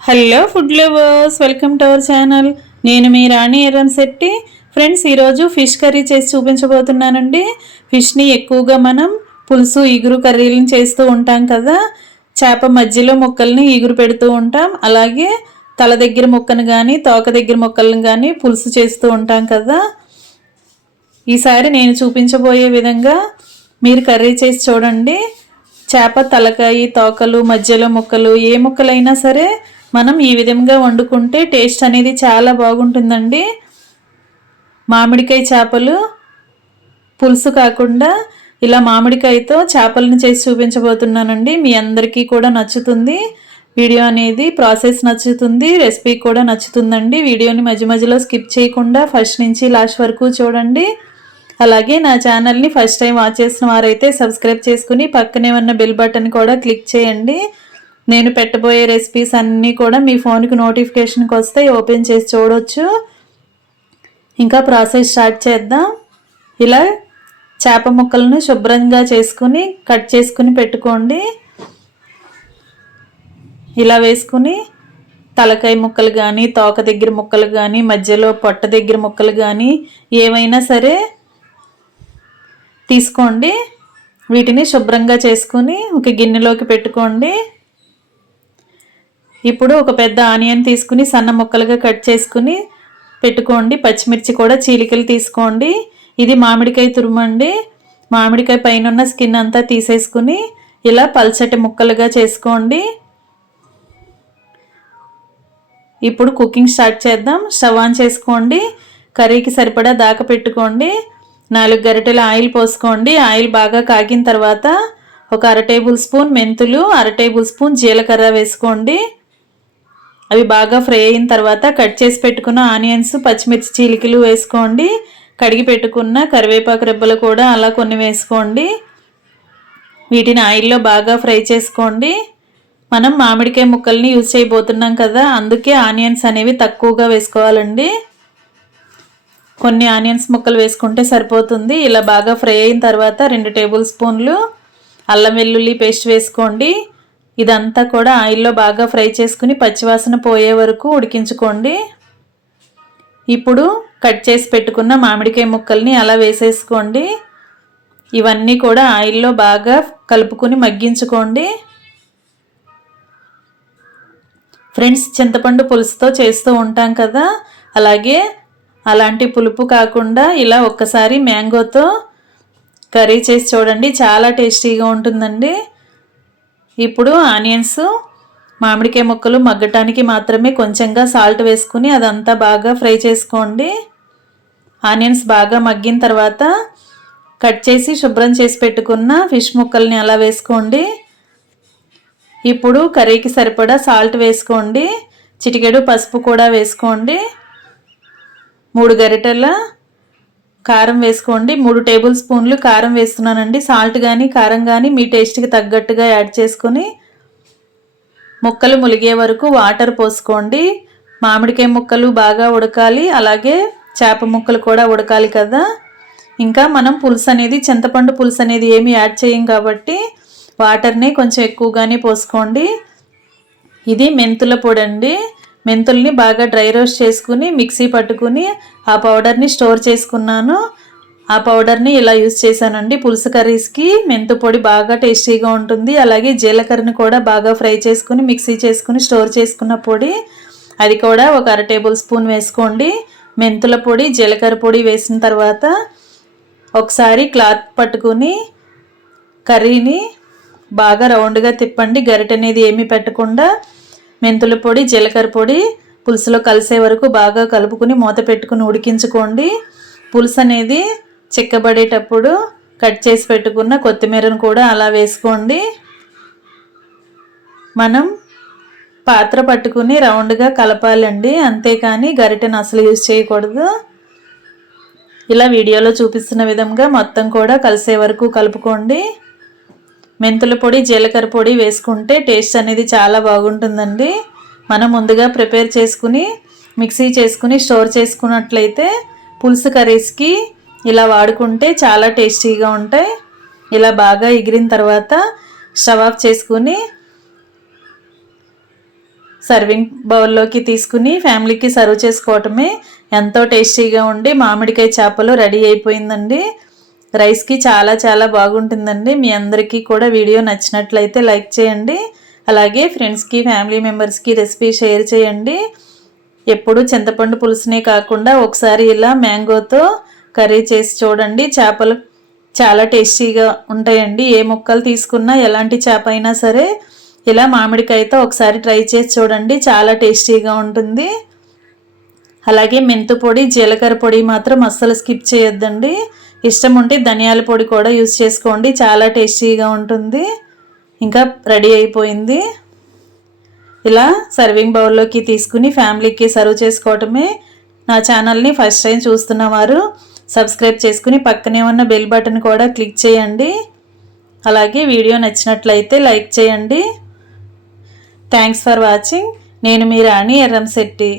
Hello food lovers welcome to our channel నేను మీ Rani Erram Shetty. Friends ఈరోజు ఫిష్ కర్రీ చేసి చూపించబోతున్నానండి. ఫిష్ని ఎక్కువగా మనం పులుసు ఇగురు కర్రీలను చేస్తూ ఉంటాం కదా. చేప మధ్యలో ముక్కల్ని ఇగురు పెడుతూ ఉంటాం. అలాగే తల దగ్గర ముక్కను కానీ తోక దగ్గర ముక్కలను కానీ పులుసు చేస్తూ ఉంటాం కదా. ఈసారి నేను చూపించబోయే విధంగా మీరు కర్రీ చేసి చూడండి. చేప తలకాయి తోకలు మధ్యలో ముక్కలు ఏ ముక్కలైనా సరే మనం ఈ విధంగా వండుకుంటే టేస్ట్ అనేది చాలా బాగుంటుందండి. మామిడికాయ చేపలు పులుసు కాకుండా ఇలా మామిడికాయతో చేపలను చేసి చూపించబోతున్నానండి. మీ అందరికీ కూడా నచ్చుతుంది. వీడియో అనేది ప్రాసెస్ నచ్చుతుంది. రెసిపీ కూడా నచ్చుతుందండి. వీడియోని మధ్య మధ్యలో స్కిప్ చేయకుండా ఫస్ట్ నుంచి లాస్ట్ వరకు చూడండి. అలాగే నా ఛానల్ని ఫస్ట్ టైం వాచ్ చేసిన వారైతే సబ్స్క్రైబ్ చేసుకుని పక్కనే ఉన్న బెల్ బటన్ కూడా క్లిక్ చేయండి. నేను పెట్టబోయే రెసిపీస్ అన్నీ కూడా మీ ఫోన్కి నోటిఫికేషన్కి వస్తే ఓపెన్ చేసి చూడవచ్చు ఇంకా ప్రాసెస్ స్టార్ట్ చేద్దాం. ఇలా చేప ముక్కలను శుభ్రంగా చేసుకుని కట్ చేసుకుని పెట్టుకోండి. ఇలా వేసుకుని తలకాయ ముక్కలు కానీ తోక దగ్గర ముక్కలు కానీ మధ్యలో పొట్ట దగ్గర ముక్కలు కానీ ఏమైనా సరే తీసుకోండి. వీటిని శుభ్రంగా చేసుకుని ఒక గిన్నెలోకి పెట్టుకోండి. ఇప్పుడు ఒక పెద్ద ఆనియన్ తీసుకుని సన్న ముక్కలుగా కట్ చేసుకుని పెట్టుకోండి. పచ్చిమిర్చి కూడా చీలికలు తీసుకోండి. ఇది మామిడికాయ తురుమండి. మామిడికాయ పైన ఉన్న స్కిన్ అంతా తీసేసుకుని ఇలా పల్చటి ముక్కలుగా చేసుకోండి. ఇప్పుడు కుకింగ్ స్టార్ట్ చేద్దాం. స్టవ్ ఆన్ చేసుకోండి. కర్రీకి సరిపడా దాకా పెట్టుకోండి. నాలుగు గరిటెల ఆయిల్ పోసుకోండి. ఆయిల్ బాగా కాగిన తర్వాత ఒక అర టేబుల్ స్పూన్ మెంతులు అర టేబుల్ స్పూన్ జీలకర్ర వేసుకోండి. అవి బాగా ఫ్రై అయిన తర్వాత కట్ చేసి పెట్టుకున్న ఆనియన్స్ పచ్చిమిర్చి చీలికలు వేసుకోండి. కడిగి పెట్టుకున్న కరివేపాకు రెబ్బలు కూడా అలా కొన్ని వేసుకోండి. వీటిని ఆయిల్లో బాగా ఫ్రై చేసుకోండి. మనం మామిడికాయ ముక్కల్ని యూజ్ చేయబోతున్నాం కదా అందుకే ఆనియన్స్ అనేవి తక్కువగా వేసుకోవాలండి. కొన్ని ఆనియన్స్ ముక్కలు వేసుకుంటే సరిపోతుంది. ఇలా బాగా ఫ్రై అయిన తర్వాత రెండు టేబుల్ స్పూన్లు అల్లం వెల్లుల్లి పేస్ట్ వేసుకోండి. ఇదంతా కూడా ఆయిల్లో బాగా ఫ్రై చేసుకుని పచ్చివాసన పోయే వరకు ఉడికించుకోండి. ఇప్పుడు కట్ చేసి పెట్టుకున్న మామిడికాయ ముక్కల్ని అలా వేసేసుకోండి. ఇవన్నీ కూడా ఆయిల్లో బాగా కలుపుకుని మగ్గించుకోండి. ఫ్రెండ్స్ చింతపండు పులుసుతో చేస్తూ ఉంటాం కదా? అలాగే అలాంటి పులుపు కాకుండా ఇలా ఒక్కసారి మ్యాంగోతో కర్రీ చేసి చూడండి చాలా టేస్టీగా ఉంటుందండి. ఇప్పుడు ఆనియన్స్ మామిడికాయ ముక్కలు మగ్గటానికి మాత్రమే కొంచెంగా సాల్ట్ వేసుకుని అదంతా బాగా ఫ్రై చేసుకోండి. ఆనియన్స్ బాగా మగ్గిన తర్వాత కట్ చేసి శుభ్రం చేసి పెట్టుకున్న ఫిష్ ముక్కల్ని అలా వేసుకోండి. ఇప్పుడు కర్రీకి సరిపడా సాల్ట్ వేసుకోండి. చిటికెడు పసుపు కూడా వేసుకోండి. మూడు గరిటెల కారం వేసుకోండి. మూడు టేబుల్ స్పూన్లు కారం వేస్తున్నానండి. సాల్ట్ కానీ కారం కానీ మీ టేస్ట్కి తగ్గట్టుగా యాడ్ చేసుకొని ముక్కలు ములిగే వరకు వాటర్ పోసుకోండి. మామిడికాయ ముక్కలు బాగా ఉడకాలి. అలాగే చేప ముక్కలు కూడా ఉడకాలి కదా. ఇంకా మనం పులుసు అనేది చింతపండు పులుసు అనేది ఏమి యాడ్ చేయం కాబట్టి వాటర్ని కొంచెం ఎక్కువగానే పోసుకోండి. ఇది మెంతుల పొడి అండి మెంతుల్ని బాగా డ్రై రోస్ట్ చేసుకుని మిక్సీ పట్టుకుని ఆ పౌడర్ని స్టోర్ చేసుకున్నాను. ఆ పౌడర్ని ఇలా యూజ్ చేశానండి. పులుసు కర్రీస్కి మెంతు పొడి బాగా టేస్టీగా ఉంటుంది. అలాగే జీలకర్రని కూడా బాగా ఫ్రై చేసుకుని మిక్సీ చేసుకుని స్టోర్ చేసుకున్న పొడి. అది కూడా ఒక అర టేబుల్ స్పూన్ వేసుకోండి. మెంతుల పొడి జీలకర్ర పొడి వేసిన తర్వాత ఒకసారి క్లాత్ పట్టుకుని కర్రీని బాగా రౌండ్గా తిప్పండి. గరిట అనేది ఏమీ పెట్టకుండా మెంతుల పొడి జీలకర్ర పొడి పులుసులో కలిసే వరకు బాగా కలుపుకుని మూత పెట్టుకుని ఉడికించుకోండి. పులుసు అనేది చిక్కబడేటప్పుడు కట్ చేసి పెట్టుకున్న కొత్తిమీరను కూడా అలా వేసుకోండి. మనం పాత్ర పట్టుకుని రౌండ్గా కలపాలండి. అంతేకాని గరిటెను అసలు యూజ్ చేయకూడదు. ఇలా వీడియోలో చూపిస్తున్న విధంగా మొత్తం కూడా కలిసే వరకు కలుపుకోండి. మెంతుల పొడి జీలకర్ర పొడి వేసుకుంటే టేస్ట్ అనేది చాలా బాగుంటుందండి. మనం ముందుగా ప్రిపేర్ చేసుకుని మిక్సీ చేసుకుని స్టోర్ చేసుకున్నట్లయితే పులుసు కర్రీస్కి ఇలా వాడుకుంటే చాలా టేస్టీగా ఉంటాయి. ఇలా బాగా ఎగిరిన తర్వాత స్టవ్ ఆఫ్ చేసుకుని సర్వింగ్ బౌల్లోకి తీసుకుని ఫ్యామిలీకి సర్వ్ చేసుకోవటమే ఎంతో టేస్టీగా ఉండి మామిడికాయ చేపలు రెడీ అయిపోయిందండి. రైస్కి చాలా చాలా బాగుంటుందండి. మీ అందరికీ కూడా వీడియో నచ్చినట్లయితే లైక్ చేయండి. అలాగే ఫ్రెండ్స్కి ఫ్యామిలీ మెంబర్స్కి రెసిపీ షేర్ చేయండి. ఎప్పుడు చింతపండు పులుసునే కాకుండా ఒకసారి ఇలా మ్యాంగోతో కర్రీ చేసి చూడండి. చేపలు చాలా టేస్టీగా ఉంటాయండి. ఏ ముక్కలు తీసుకున్నా ఎలాంటి చేప అయినా సరే ఇలా మామిడికాయతో ఒకసారి ట్రై చేసి చూడండి. చాలా టేస్టీగా ఉంటుంది. అలాగే మెంతు పొడి జీలకర్ర పొడి మాత్రం అస్సలు స్కిప్ చేయొద్దండి. ఇష్టం ఉంటే ధనియాల పొడి కూడా యూస్ చేసుకోండి. చాలా టేస్టీగా ఉంటుంది. ఇంకా రెడీ అయిపోయింది. ఇలా సర్వింగ్ బౌల్లోకి తీసుకుని ఫ్యామిలీకి సర్వ్ చేసుకోవటమే నా ఛానల్ని ఫస్ట్ టైం చూస్తున్నవారు సబ్స్క్రైబ్ చేసుకుని పక్కనే ఉన్న బెల్ బటన్ కూడా క్లిక్ చేయండి. అలాగే వీడియో నచ్చినట్లయితే లైక్ చేయండి. Thanks for watching. నేను మీ రాణి ఎర్రంశెట్టి